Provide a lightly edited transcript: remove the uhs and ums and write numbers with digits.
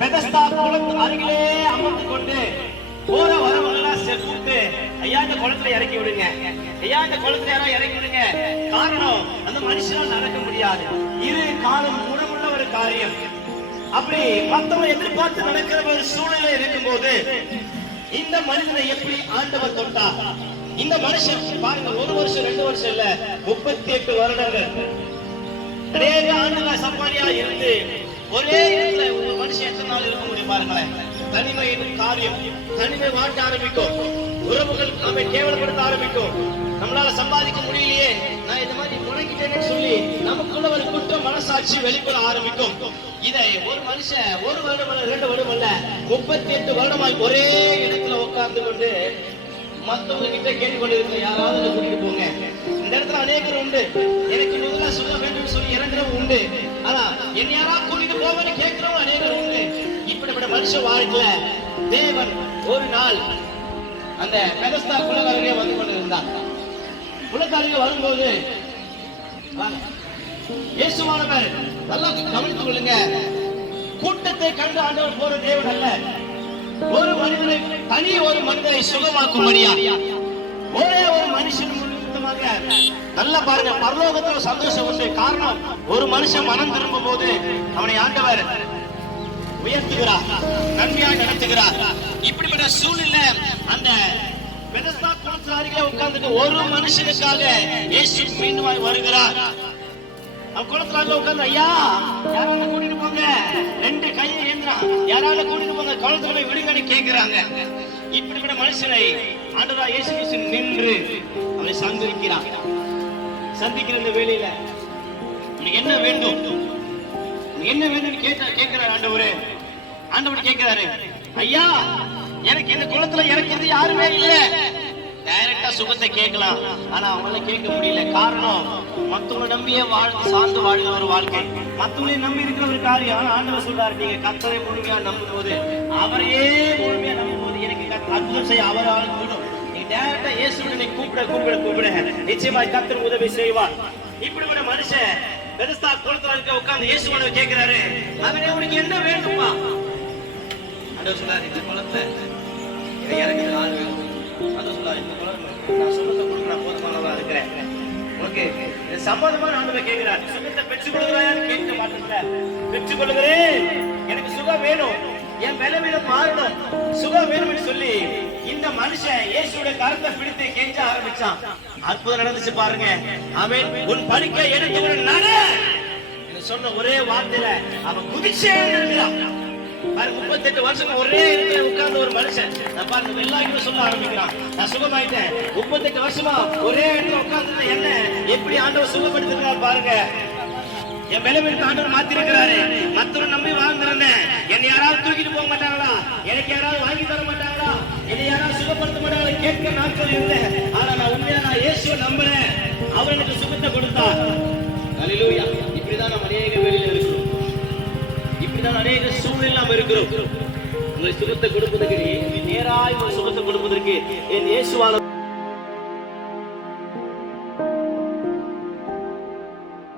Bethesda குளத்து அருகிலே அமர்ந்து கொண்டு போற வரவெல்லாம் கூப்பிட்டு, ஐயா இந்த குளத்துல இறக்கி விடுங்க, ஐயா இந்த குளத்துல யாராவது இறக்கி விடுங்க. காரணம், அந்த மனுஷனால் நடக்க முடியாது, இரு காலம் முழுமுள்ள ஒரு காரியம். அப்படி மத்தவங்க எதிர்பார்த்து நடக்கிற ஒரு சூழ்நிலை இருக்கும் போது இந்த மனிதனை எப்படி ஆண்டவர் தொட்டா? இந்த மனுஷன் பாருங்க, 1 வருஷம் 2 வருஷம் இல்ல, 38 வருடங்கள் அநேக ஆண்டுகள் சப்பாரியா இருந்து ஒரே இடத்துல ஒரு மனுஷன் எத்தனை நாள் இருக்க முடியும் பாருங்களேன். தனிமையின் காரியம், தனிமை வாட்ட ஆரம்பிக்கும், உறவுகள் நம்மை கேவலப்படுத்த ஆரம்பிக்கும், நம்மளால சம்பாதிக்க முடியலையே, நான் இந்த மாதிரி முடங்கிட்டேன்னு சொல்லி நமக்குள்ள ஒரு குற்றம் மனசாட்சி வெளிப்பட ஆரம்பிக்கும். இதை ஒரு மனுஷன் 1 வருடம் அல்ல 2 வருடம் அல்ல 38 வருடமாய் ஒரே இடத்துல உட்கார்ந்து கொண்டு மத்தவங்க கிட்ட கேட்டுக்கொண்டிருக்கிற யாராவது கூட்டிட்டு போங்க. இந்த இடத்துல அநேகர் உண்டு, எனக்கு முதல்ல சொல்ல வேண்டும் சொல்லி இறங்குறவங்க உண்டு, ஆனா என்ன யாராவது கூட்டிட்டு போவேன்னு கேட்கிறவங்க அநேகர் உண்டு. இப்படிப்பட்ட மனுஷ வாழ்க்கையில தேவன் ஒரு நாள் அந்த பெதஸ்தா குளக்கரையிலே வந்து கொண்டிருந்தார். குளக்கரையில வரும்போது இயேசுவானவர் நல்லா கவனித்துக் கொள்ளுங்க, கூட்டத்தை கண்டு ஆண்டவர் போற தேவன் அல்ல, ஒரு மனிதனை தனி ஒரு மனிதனை சுகமாக்கும்படியா ஒரே ஒரு மனுஷன் மூலமாக நல்லா பாருங்க, பரலோகத்துல சந்தோஷம் உண்டு. காரணம், ஒரு மனுஷன் மனம் திரும்பும் போது அவனை ஆண்டவர் உயர்த்துகிறார், நன்மையாக நடத்துகிறார். இப்படிப்பட்ட சூழ்நிலை அந்த பெதஸ்தா குளத்து அருகே உட்கார்ந்துட்டு ஒரு மனுஷனுக்காக இயேசு மீண்டும் வருகிறார். குளத்துல உட்கார்ந்து, ஐயா யாராவது கூட்டிட்டு போங்க, 2 கையை ஏந்திரான், யாராவது கூட்டிட்டு போங்க, குளத்துல போய் விடுங்கன்னு கேட்கிறாங்க. இப்படிப்பட்ட மனுஷனை ஆண்டவராகிய இயேசு கிறிஸ்து நின்று அவனை சந்திக்கிறான். சந்திக்கிற இந்த வேளையில உனக்கு என்ன வேண்டும், உனக்கு என்ன வேண்டும்னு கேட்கிறார் ஆண்டவரே. ஆண்டவர் கேட்கிறாரு, ஐயா எனக்கு இந்த குளத்துல இறக்கிறது யாருமே இல்ல. டைரக்டா சுகத்தை கேட்கலாம், ஆனா அவங்களால கேட்க முடியல. காரணம், மத்தவங்களை நம்பியே சார்ந்து வாழ்கிற ஒரு வாழ்க்கை, மத்தவங்களை நம்பி இருக்கிற ஒரு காரியம். ஆனா ஆண்டவர் சொல்றாரு, நீங்க கர்த்தரை முழுமையா நம்பும் போது, அவரையே முழுமையா நம்பும் போது எனக்கு அற்புதம் செய்ய அவரால் கூடும். நீ டைரக்டா இயேசுவை கூப்பிட நிச்சயமாய் கர்த்தர் உதவி செய்வார். இப்படிப்பட்ட மனுஷன் பெதஸ்தா குளத்துல உட்கார்ந்து இயேசுவை கேட்கிறாரு, அவனே உனக்கு என்ன வேண்டுமா? ஆண்டவர் சொல்றாரு, இந்த குளத்துல இறங்குது ஆள் வேணும். அது சொல்றாரு, இந்த குளம் நான் சுகத்தை கொடுக்குற போதுமானவா இருக்கிறேன். ஓகே, சம்பந்தமான ஆண்டவர் கேட்கிறார், சுகத்தை பெற்றுக் கொள்கிறாயான்னு கேட்க மாட்டேங்கிற, பெற்றுக் கொள்கிறேன், எனக்கு சுகம் வேணும், என் பலவீனம் மாறணும், சுகம் வேணும்னு சொல்லி இந்த மனுஷன் இயேசுடைய கரத்தை பிடித்து கெஞ்ச ஆரம்பிச்சான். அற்புதம் நடந்துச்சு பாருங்க. அவன் உன் படுக்கை எடுத்து நட சொன்ன ஒரே வார்த்தையில அவன் குதிச்சே இருக்கிறான். 38 வருஷம் ஒரே இடத்துல உட்கார்ந்து ஒரு மனுஷன் பாருங்க எல்லாருமே சொல்ல ஆரம்பிக்கிறான், நான் சுகமாயிட்டேன். 38 வருஷமா ஒரே இடத்துல உட்கார்ந்து என்ன எப்படி ஆண்டவர் சுகப்படுத்திருக்கிறார் பாருங்க. என் பலவீனத்தை ஆண்டவர் மாத்திருக்கிறாரு. மத்தவன் நம்பி வாழ்ந்திருந்தேன், என்னை யாராவது தூக்கிட்டு போக மாட்டாங்களா, எனக்கு யாராவது வாங்கி தர மாட்டாங்களா, என்னை யாராவது சுகப்படுத்த மாட்டாங்களா கேட்க நாட்கள் இருந்தேன். ஆனா நான் உண்மையா நான் இயேசுவை நம்புறேன், அவர் எனக்கு சுகத்தை கொடுத்தார். அல்லேலூயா. இப்படிதான் நம்ம அநேக வேலையில இருக்கிறோம், இப்படிதான் அநேக சூழ்நிலை நாம் இருக்கிறோம். உங்களை சுகத்தை கொடுப்பதற்கு, நேராய் சுகத்தை கொடுப்பதற்கு என் இயேசுவான